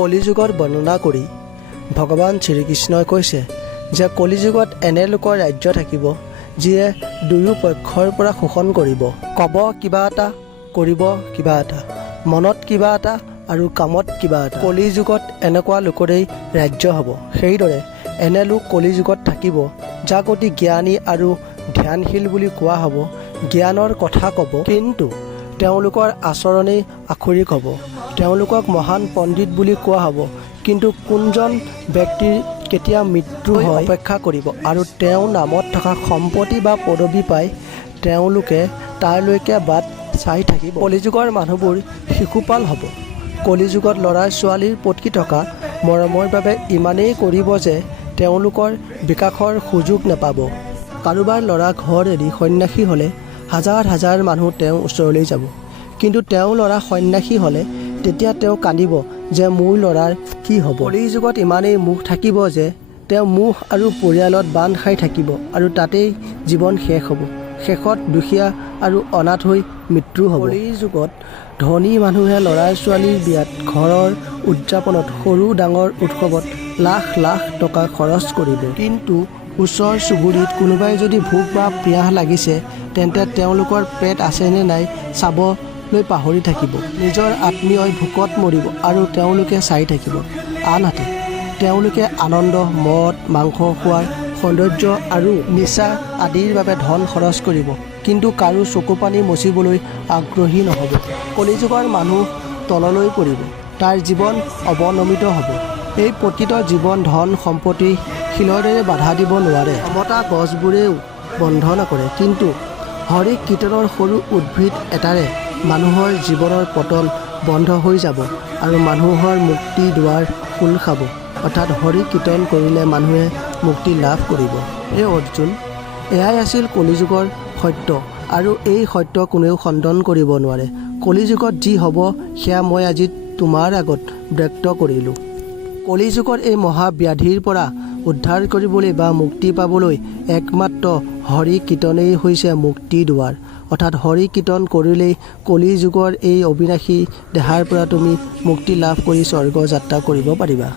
কলিযুগৰ বৰ্ণনা কৰি ভগৱান শ্ৰীকৃষ্ণই কৈছে যে কলিযুগত এনে লোকৰ ৰাজ্য থাকিব যিয়ে দুয়ো পক্ষৰ পৰা শোষণ কৰিব, ক'ব কিবা এটা, কৰিব কিবা এটা, মনত কিবা এটা আৰু কামত কিবা এটা। কলিযুগত এনেকুৱা লোকৰেই ৰাজ্য হ'ব। সেইদৰে এনে লোক কলিযুগত থাকিব যাক অতি জ্ঞানী আৰু ধ্যানশীল বুলি কোৱা হ'ব, জ্ঞানৰ কথা ক'ব, কিন্তু তেওঁলোকৰ আচৰণেই আখৰিক হ'ব। তেওঁলোকক মহান পণ্ডিত বুলি কোৱা হ'ব, কিন্তু কোনজন ব্যক্তিৰ কেতিয়া মৃত্যু হয় অপেক্ষা কৰিব আৰু তেওঁ নামত থকা সম্পত্তি বা পদবী পাই তেওঁলোকে তাৰলৈকে বাট চাই থাকিব। কলিযুগৰ মানুহবোৰ শিশুপাল হ'ব। কলিযুগত ল'ৰা ছোৱালীৰ প্ৰতি থকা মৰমৰ বাবে ইমানেই কৰিব যে তেওঁলোকৰ বিকাশৰ সুযোগ নাপাব। কাৰোবাৰ ল'ৰা ঘৰ এৰি সন্ন্যাসী হ'লে হাজাৰ হাজাৰ মানুহ তেওঁৰ ওচৰলৈ যাব, কিন্তু তেওঁ ল'ৰা সন্ন্যাসী হ'লে তেতিয়া তেওঁ কান্দিব যে মোৰ ল'ৰাৰ কি হ'ব। কলিযুগত ইমানেই মোহ থাকিব যে তেওঁ মোহ আৰু পৰিয়ালত বান্ধ খাই থাকিব আৰু তাতেই জীৱন শেষ হ'ব। শেষত দুখীয়া আৰু অনাথ হৈ মৃত্যু হ'ব। কলিযুগত ধনী মানুহে ল'ৰা ছোৱালীৰ বিয়াত, ঘৰৰ উদযাপনত, সৰু ডাঙৰ উৎসৱত লাখ লাখ টকা খৰচ কৰিব, কিন্তু ওচৰ চুবুৰীত কোনোবাই যদি ভোক বা পিয়াহ লাগিছে তেন্তে তেওঁলোকৰ পেট আছেনে নাই চাবলৈ পাহৰি থাকিব। নিজৰ আত্মীয়ই ভোকত মৰিব আৰু তেওঁলোকে চাই থাকিব। আনহাতে তেওঁলোকে আনন্দ, মদ মাংস খোৱাৰ, সৌন্দৰ্য আৰু নিচা আদিৰ বাবে ধন খৰচ কৰিব, কিন্তু কাৰো চকু পানী মচিবলৈ আগ্ৰহী নহ'ব। কলিযুগৰ মানুহ তললৈ পৰিব, তাৰ জীৱন অৱনমিত হ'ব। এই প্ৰতিটো জীৱন ধন সম্পত্তি শিলৰ দৰে বাধা দিব নোৱাৰে, ক্ষমতা গছবোৰেও বন্ধ নকৰে, কিন্তু হৰি কীৰ্তনৰ সৰু উদ্ভিদ এটাৰে মানুহৰ জীৱনৰ পতন বন্ধ হৈ যাব আৰু মানুহৰ মুক্তি দুৱাৰ খোল খাব। অৰ্থাৎ হৰি কীৰ্তন কৰিলে মানুহে মুক্তি লাভ কৰিব। হে অৰ্জুন, এয়াই আছিল কলিযুগৰ সত্য আৰু এই সত্য কোনেও খণ্ডন কৰিব নোৱাৰে। কলিযুগত যি হ'ব সেয়া মই আজি তোমাৰ আগত ব্যক্ত কৰিলোঁ। কলিযুগৰ এই মহাব্যাধিৰ পৰা উদ্ধাৰ কৰিবলৈ বা মুক্তি পাবলৈ একমাত্ৰ হৰি কীৰ্তনেই হৈছে মুক্তি দুৱাৰ। অৰ্থাৎ হৰি কীৰ্তন কৰিলেই কলিযুগৰ এই অবিনাশী দেহাৰ পৰা তুমি মুক্তি লাভ কৰি স্বৰ্গ যাত্ৰা কৰিব পাৰিবা।